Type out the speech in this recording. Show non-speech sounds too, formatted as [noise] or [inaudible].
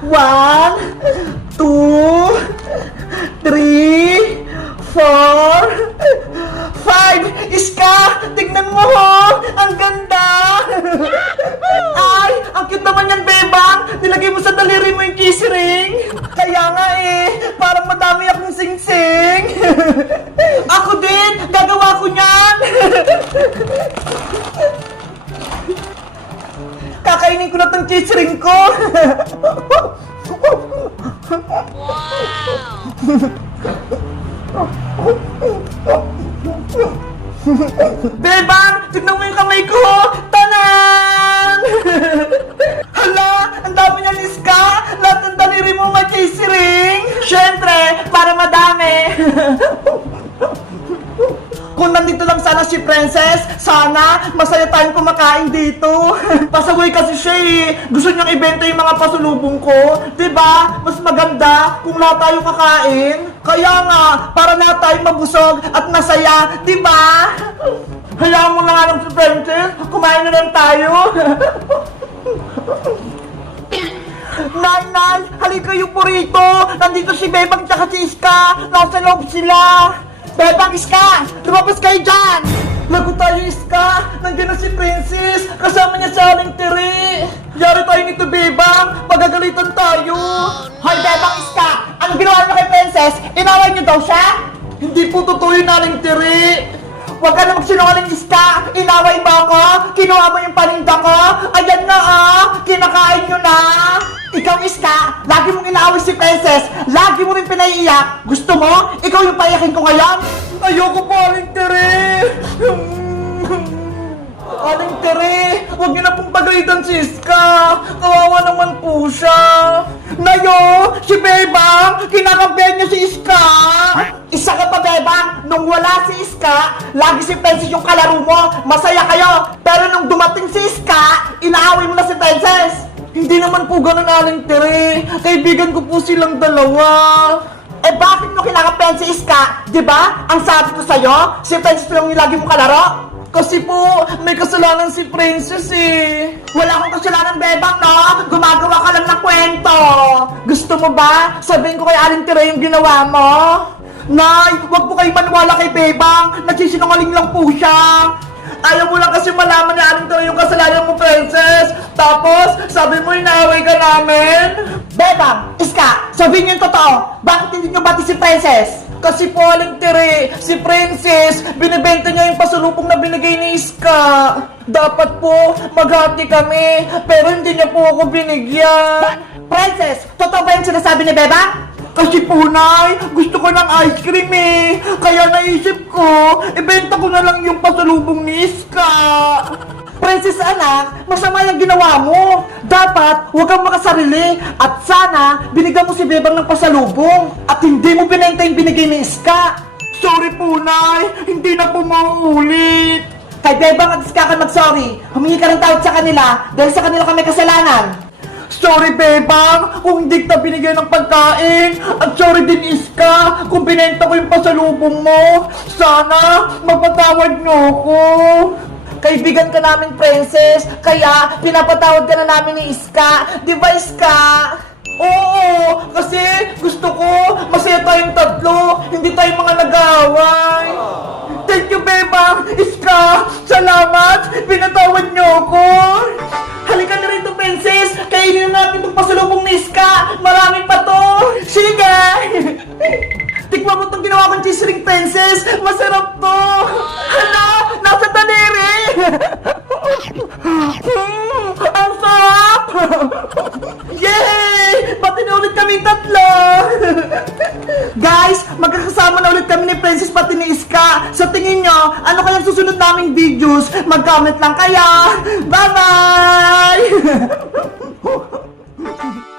One, two, three, four, five! Iska! Tignan mo ho! Ang ganda! Ay! Ang cute naman yan, Bebang! Nilagay mo sa daliri mo yung kiss ring! Kaya nga eh! Parang madami akong sing-sing! Ako din! Kakainin ko na tong kiss ring ko! Bebang! Tignan mo yung kamay ko! Tanan! Kung nandito lang sana si Princess, sana masaya tayong kumakain dito. [laughs] Pasaway kasi siya eh. Gusto niyang ibenta yung mga pasulubong ko. ba? Mas maganda kung lahat tayo kakain. Kaya nga, para lahat tayo mabusog at masaya. ba? Hayaan mo na nga lang si Princess. Kumain na lang tayo. [laughs] Nay, Nay! Halika yung purito! Nandito si Bebang tsaka si Iska! Nasa loob sila! Bebang, Iska! Lumabas kayo dyan! Lago tayo, Iska! Nandiyan na si Princess! Kasama niya sa aling tiri! Yari tayo nito, Bebang! Pagagalitan tayo! Hoy, Bebang, Iska! Ano ginawa niyo kay Princess? Inaway niyo daw siya? Hindi po totoo yung aling tiri! Huwag ka na magsinungaling, Iska! Inaway mo ako! Kinuha mo yung paninda ko! Ayan na ah! Kinakain nyo na! Ikaw, Iska! Lagi mong inaaway si Princess! Lagi mo rin pinaiiyak! Gusto mo? Ikaw yung paiyakin ko ngayon? Ayoko po, Aling Tere! Aling Tere! Huwag niyo na pong pagalitan si Iska! Kawawa naman po siya! Nayo! Si Bebang! Kinakampihan niya si Iska! Isa ka pa, Bebang! Nung wala si Iska, lagi si Princess yung kalaro mo! Masaya kayo! Pero nung dumating si Iska, inaaway mo na si Princess! Hindi naman po ganun, Aling Tere! Kaibigan ko po silang dalawa! Eh bakit mo kinakampihan si Iska? Di ba? Ang sabi ko sa'yo, si Princess lang yung lagi mo kalaro! Kasi po, may kasalanan si Princess eh. Wala akong kasalanan, Bebang, no? Gumagawa ka lang ng kwento. Gusto mo ba? Sabihin ko kay Aling Tira yung ginawa mo? Nay, wag po kayo maniwala kay Bebang. Nagsisinungaling lang po siya. Ayaw mo lang kasi malaman ni Aling Tira yung kasalanan mo, sabi mo inaaway ka namin. Bebang, Iska, sabihin niyo yung totoo. Bakit hindi niyo bati si Princess? Kasi po, Aling Tere, si Princess, binibenta niya yung pasalubong na binigay ni Iska. Dapat po, maghati kami, pero hindi niya po ako binigyan. Princess, totoo ba yung sinasabi ni Beba? Kasi po, Nay, gusto ko ng ice cream eh. Kaya naisip ko, ibenta ko na lang yung pasalubong ni Iska. Princess anak, masama yung ginawa mo. Dapat, huwag kang makasarili. At sana, binigyan mo si Bebang ng pasalubong. At hindi mo binenta yung binigay ni Iska. Sorry po, Nay. Hindi na po mauulit. Kay Bebang at Iska ka mag-sorry. Humingi ka ng tawad sa kanila dahil sa kanila kami kasalanan. Sorry, Bebang, kung hindi kita binigyan ng pagkain. At sorry din, Iska, kung binenta ko yung pasalubong mo. Sana, mapatawad niyo ako. Kaibigan ka namin, Princess. Kaya, pinapatawad ka na namin ni Iska. Di ba, Iska? Oo, kasi gusto ko masaya tayong tatlo, hindi tayong mga nag-aaway. Thank you, Bebang! Iska! Salamat! Pinatawad niyo ako! Halika na rito, Princess! Kainin na natin itong pasalubong ni Iska! Marami pa to! Sige! [laughs] Tikman mo itong ginawa kong cheese ring, Princess! Masarap to! Hala! Nasa daliri! Hmm, ang sarap! Yay! Pati na ulit kami tatlo! [laughs] Guys, magkakasama na ulit kami ni Princess pati ni Iska. Sa tingin nyo, ano kayang susunod naming videos? Mag-comment lang kaya. Bye-bye! [laughs]